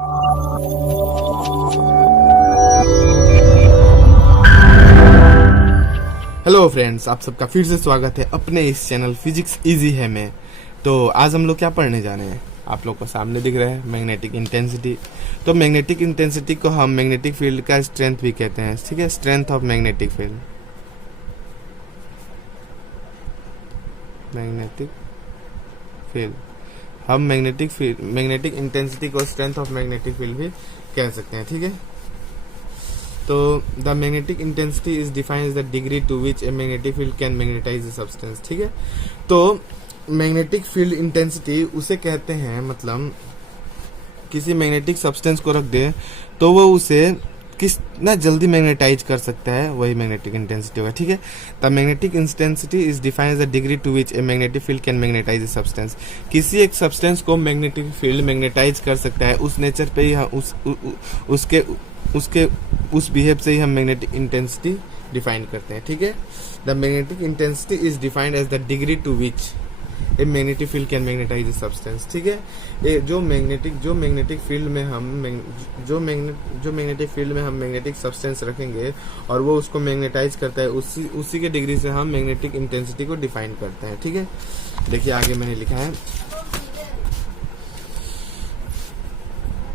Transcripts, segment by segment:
Hello friends, आप सबका फिर से स्वागत है अपने इस चैनल फिजिक्स इजी है में। तो आज हम लोग क्या पढ़ने जा रहे हैं, आप लोग को सामने दिख रहा है मैग्नेटिक इंटेंसिटी। तो मैग्नेटिक इंटेंसिटी को हम मैग्नेटिक फील्ड का स्ट्रेंथ भी कहते हैं, ठीक है। Strength of magnetic field, magnetic field हम मैग्नेटिक इंटेंसिटी को स्ट्रेंथ ऑफ मैग्नेटिक फील्ड भी कह सकते हैं, ठीक है। तो the magnetic intensity is defined as the degree to which a magnetic field can magnetise a substance, ठीक है। तो मैग्नेटिक फील्ड इंटेंसिटी उसे कहते हैं, मतलब किसी मैग्नेटिक सब्सटेंस को रख दे तो वो उसे कितना जल्दी मैग्नेटाइज कर सकता है, वही मैग्नेटिक इंटेंसिटी होगा, ठीक है। The magnetic intensity is defined as the degree to which a magnetic field can magnetise a substance. किसी एक सब्सटेंस को मैग्नेटिक फील्ड मैग्नेटाइज कर सकता है, उस नेचर पे ही उस बिहेव से ही हम मैग्नेटिक इंटेंसिटी डिफाइन करते हैं, ठीक है। The magnetic intensity is defined as the degree to which a magnetic field can magnetise a substance, ठीक है। जो मैग्नेटिक फील्ड में हम मैग्नेटिक सब्सटेंस रखेंगे और वो उसको मैग्नेटाइज करता है, उसी के डिग्री से हम मैग्नेटिक इंटेंसिटी को डिफाइन करते हैं, ठीक है। देखिए आगे मैंने लिखा है,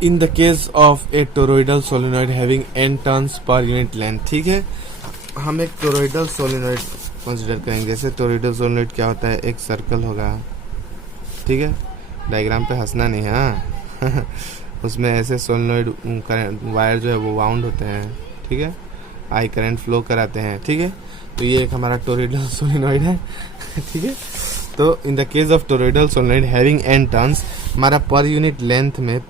in the case of a toroidal solenoid having n turns per unit length, ठीक है। हम एक टोरॉइडल सोलेनॉइड कंसिडर करेंगे। जैसे टोरॉइडल सोलेनॉइड क्या होता है, एक सर्कल होगा, ठीक है। डायग्राम पे हंसना नहीं है, हाँ। उसमें ऐसे सोलेनॉइड वायर जो है वो वाउंड होते हैं, ठीक है, आई करंट फ्लो कराते हैं, ठीक है। तो ये एक हमारा टोरॉइडल सोलेनॉइड है, ठीक है। तो in the case of toroidal solenoid having n turns, हमारा पर यूनिट लेंथ में n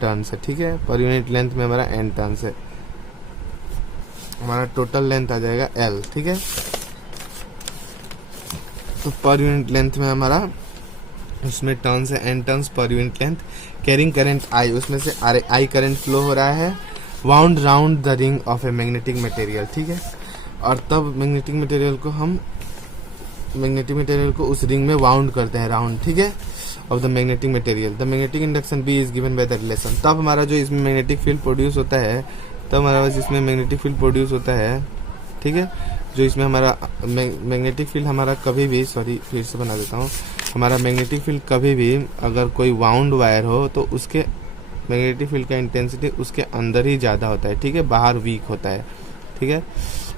टर्न्स है, ठीक है। पर यूनिट लेंथ में हमारा n टर्न्स है, हमारा टोटल लेंथ आ जाएगा L, ठीक है। तो पर यूनिट लेंथ में हमारा उसमें टर्न्स है n turns per unit length, carrying current I, उसमें से I करंट फ्लो हो रहा है, wound round the ring of a magnetic material, ठीक है। और तब मैग्नेटिक मटेरियल को उस रिंग में वाउंड करते हैं, राउंड, ठीक है, of the magnetic material. The magnetic induction B is given by the relation. तब हमारा जो इसमें मैग्नेटिक फील्ड प्रोड्यूस होता है, ठीक है। जो इसमें हमारा मैग्नेटिक फील्ड हमारा कभी भी, फिर से बना देता हूँ, हमारा मैग्नेटिक फील्ड कभी भी अगर कोई वाउंड वायर हो तो उसके मैग्नेटिक फील्ड का इंटेंसिटी उसके अंदर ही ज़्यादा होता है, ठीक है, बाहर वीक होता है, ठीक है।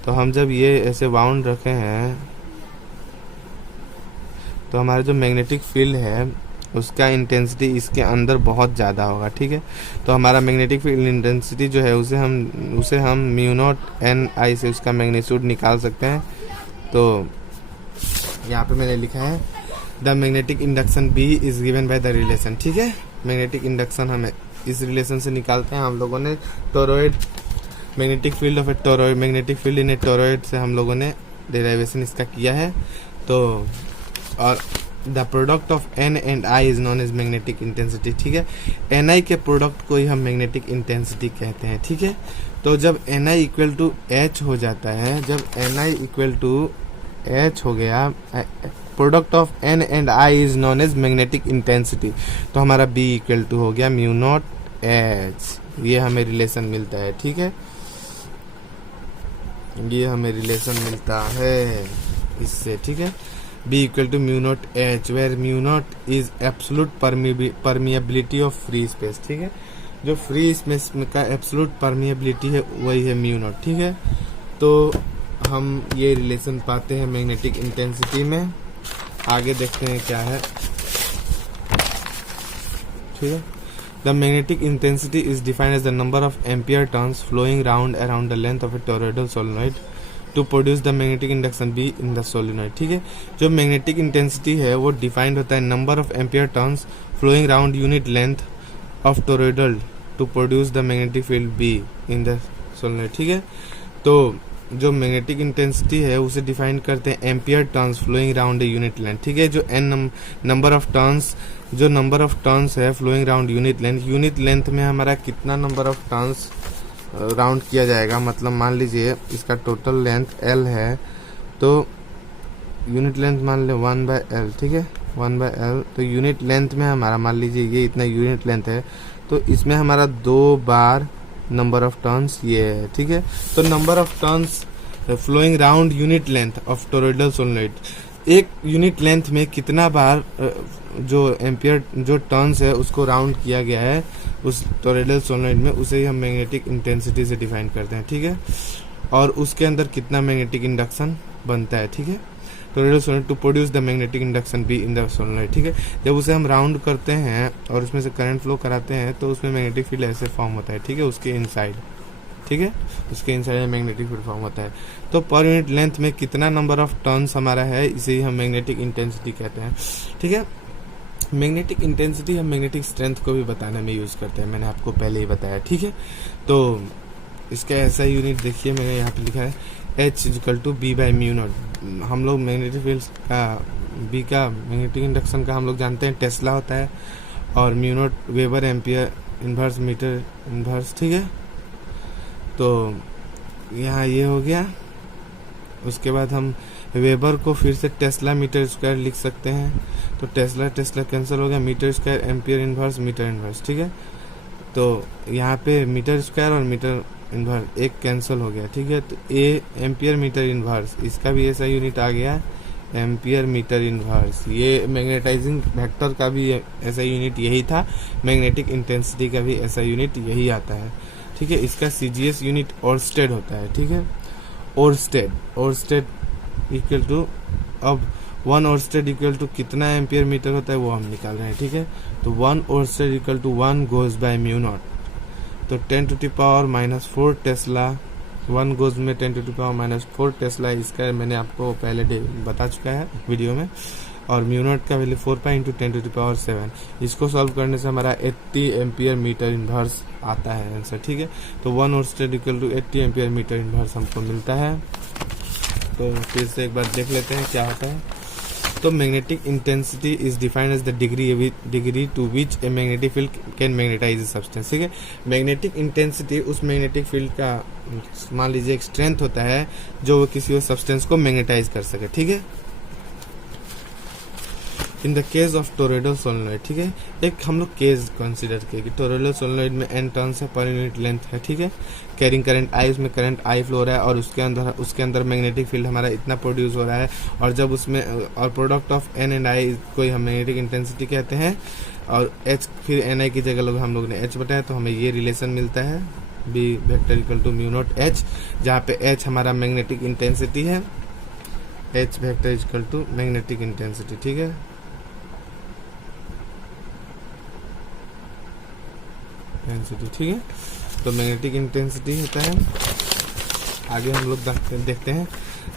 तो हम जब ये ऐसे वाउंड रखे हैं तो हमारा जो मैग्नेटिक फील्ड है उसका इंटेंसिटी इसके अंदर बहुत ज़्यादा होगा, ठीक है। तो हमारा मैग्नेटिक फील्ड इंटेंसिटी जो है उसे हम म्यू नॉट एन आई से उसका मैग्नीट्यूड निकाल सकते हैं। तो यहाँ पे मैंने लिखा है the magnetic induction B is given by the relation, ठीक है। मैग्नेटिक इंडक्शन हमें इस रिलेशन से निकालते हैं। हम लोगों ने toroid magnetic field of A toroid, magnetic field in A toroid से हम लोगों ने डेरिवेशन इसका किया है। तो और the product of N and I is known as magnetic intensity, ठीक है। Ni के प्रोडक्ट को ही हम मैग्नेटिक इंटेंसिटी कहते हैं, ठीक है। तो जब Ni इक्वल टू H हो जाता है, जब Ni इक्वल टू H हो गया, product of N and I is known as magnetic intensity, तो हमारा B इक्वल टू हो गया म्यू नॉट H। ये हमें रिलेशन मिलता है, ठीक है, ये हमें रिलेशन मिलता है इससे, ठीक है। B equal to mu naught H, where mu naught is absolute permeability of free space, ठीक है। जो फ्री स्पेस का एब्सोल्यूट परमिएबिलिटी है वही है म्यू नॉट, ठीक है। तो हम ये रिलेशन पाते हैं मैग्नेटिक इंटेंसिटी में। आगे देखते हैं क्या है, ठीक है। The magnetic intensity is defined as the number of ampere turns flowing round around the length of a toroidal solenoid to produce the magnetic induction B in the solenoid, ठीक है। जो मैग्नेटिक इंटेंसिटी है वो defined होता है number of ampere turns flowing round unit length of toroidal to produce the magnetic field B in the solenoid, ठीक है। तो जो मैग्नेटिक इंटेंसिटी है उसे डिफाइन करते हैं ampere turns flowing round a unit length, ठीक है। जो नंबर ऑफ टर्न्स है फ्लोइंग राउंड यूनिट लेंथ में हमारा कितना नंबर ऑफ टर्न्स राउंड किया जाएगा, मतलब मान लीजिए इसका टोटल लेंथ L है, तो यूनिट लेंथ मान ले 1/L, ठीक है, 1/L। तो यूनिट लेंथ में हमारा मान लीजिए ये इतना यूनिट लेंथ है, तो इसमें हमारा 2 बार नंबर ऑफ टर्न्स ये है, ठीक है। तो number of turns flowing round unit length of toroidal solenoid, एक यूनिट लेंथ में कितना बार जो एम्पियर जो टर्न्स है उसको राउंड किया गया है उस टोरॉइडल सोलेनॉइड में, उसे ही हम मैग्नेटिक इंटेंसिटी से डिफाइन करते हैं, ठीक है। और उसके अंदर कितना मैग्नेटिक इंडक्शन बनता है, ठीक है। Toroidal solenoid to produce the magnetic induction B in the solenoid, ठीक है। जब उसे हम राउंड करते हैं और उसमें से करंट फ्लो कराते हैं तो उसमें मैग्नेटिक फील्ड ऐसे फॉर्म होता है, ठीक है, उसके इनसाइड, ठीक है, उसके इनसाइड मैग्नेटिक फील्ड फॉर्म होता है। तो पर यूनिट लेंथ में कितना नंबर ऑफ टर्न्स हमारा है, इसे ही हम मैग्नेटिक इंटेंसिटी कहते हैं, ठीक है। मैग्नेटिक इंटेंसिटी हम मैग्नेटिक स्ट्रेंथ को भी बताने में यूज करते हैं, मैंने आपको पहले ही बताया, ठीक है। तो इसका ऐसा यूनिट देखिए, मैंने यहाँ पे लिखा है H=B/μ0। हम लोग मैग्नेटिक फील्ड का बी का मैग्नेटिक इंडक्शन का हम लोग जानते हैं टेस्ला होता है, और μ0 weber ampere inverse metre inverse, ठीक है। तो यहाँ ये हो गया। उसके बाद हम वेबर को फिर से टेस्ला मीटर स्क्वायर लिख सकते हैं, तो टेस्ला टेस्ला कैंसिल हो गया, मीटर स्क्वायर एम्पियर इनवर्स, ठीक है। तो यहाँ पे मीटर स्क्वायर और मीटर इनवर्स एक कैंसिल हो गया, ठीक है। तो ए एम्पियर मीटर इनवर्स, इसका भी ऐसा यूनिट आ गया एम्पियर मीटर इनवर्स। ये मैग्नेटाइजिंग वेक्टर का भी ऐसा यूनिट यही था, मैग्नेटिक इंटेंसिटी का भी ऐसा यूनिट यही आता है, ठीक है। इसका CGS यूनिट ओर्स्टेड होता है, ठीक है। ओर्स्टेड इक्वल टू, अब 1 ओर्स्टेड इक्वल टू कितना एम्पियर मीटर होता है वो हम निकाल रहे हैं, ठीक है। तो 1 oersted equal to 1 gauss by μ0, तो 10⁻⁴ टेस्ला, 1 गोज में 10⁻⁴ टेस्ला, इसका मैंने आपको पहले बता चुका है वीडियो में। और μ0 का वैल्यू 4 पाई × 10⁻⁷। इसको सॉल्व करने से हमारा 80 एम्पियर मीटर इनवर्स आता है आंसर, ठीक है। तो 1 oersted equal to 80 ampere metre inverse हमको मिलता है। तो फिर से एक बार देख लेते हैं क्या होता है। तो magnetic intensity is defined as the degree to which a magnetic field can magnetise a substance, ठीक है। मैग्नेटिक इंटेंसिटी उस मैग्नेटिक फील्ड का मान लीजिए एक स्ट्रेंथ होता है जो वो किसी सब्सटेंस को मैग्नेटाइज कर सके, ठीक है। In the case of toroidal solenoid, ठीक है, एक हम लोग केस कंसीडर किए कि टोरॉइडल सोलेनॉइड में n टर्न्स है पर यूनिट लेंथ है, ठीक है। कैरिंग करंट I, उसमें करंट I फ्लो हो रहा है और उसके अंदर मैग्नेटिक फील्ड हमारा इतना प्रोड्यूस हो रहा है, और जब उसमें और product of n and I को हम मैग्नेटिक इंटेंसिटी कहते हैं, और H फिर NI की जगह हम लोग ने H बताया, तो हमें ये रिलेशन मिलता है B vector equal to μ0H, जहाँ पे H हमारा मैग्नेटिक इंटेंसिटी है, H vector equal to magnetic intensity, ठीक है। ठीक है, तो मैग्नेटिक इंटेंसिटी होता है। आगे हम लोग देखते हैं।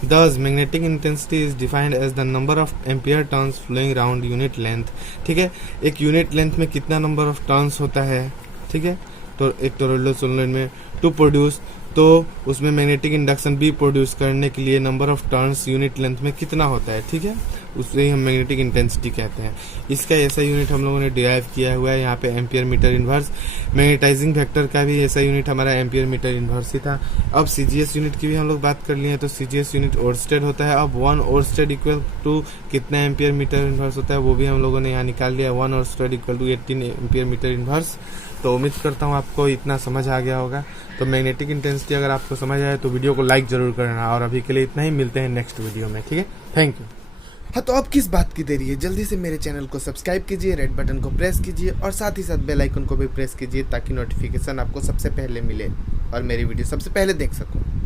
Thus magnetic intensity is defined as the number of ampere turns flowing round unit length, ठीक है। एक यूनिट लेंथ में कितना नंबर ऑफ टर्न्स होता है, ठीक है। तो एक टोरॉइडल सोलेनॉइड में टू प्रोड्यूस, तो उसमें मैग्नेटिक इंडक्शन भी प्रोड्यूस करने के लिए number of turns unit length में कितना होता है, ठीक है, उसे ही हम मैग्नेटिक इंटेंसिटी कहते हैं। इसका ऐसा यूनिट हम लोगों ने डिराइव किया हुआ है यहाँ पे ampere metre inverse. Magnetising vector का भी ऐसा यूनिट हमारा एम्पियर मीटर इनवर्स ही था। अब CGS यूनिट की भी हम लोग बात कर लिए हैं, तो CGS यूनिट ओर्स्टेड होता है। अब 1 ओर्स्टेड इक्वल टू कितना एम्पियर मीटर इनवर्स होता है वो भी हम लोगों ने यहाँ निकाल लिया, 1 oersted equal to 18 ampere metre inverse. तो उम्मीद करता हूँ आपको इतना समझ आ गया होगा। तो मैग्नेटिक इंटेंसिटी अगर आपको समझ आए तो वीडियो को लाइक जरूर करना, और अभी के लिए इतना ही, मिलते हैं नेक्स्ट वीडियो में, ठीक है। Thank you. हाँ, तो अब किस बात की देरी है, जल्दी से मेरे चैनल को सब्सक्राइब कीजिए, रेड बटन को प्रेस कीजिए और साथ ही साथ बेल आइकन को भी प्रेस कीजिए ताकि नोटिफिकेशन आपको सबसे पहले मिले और मेरी वीडियो सबसे पहले देख सको।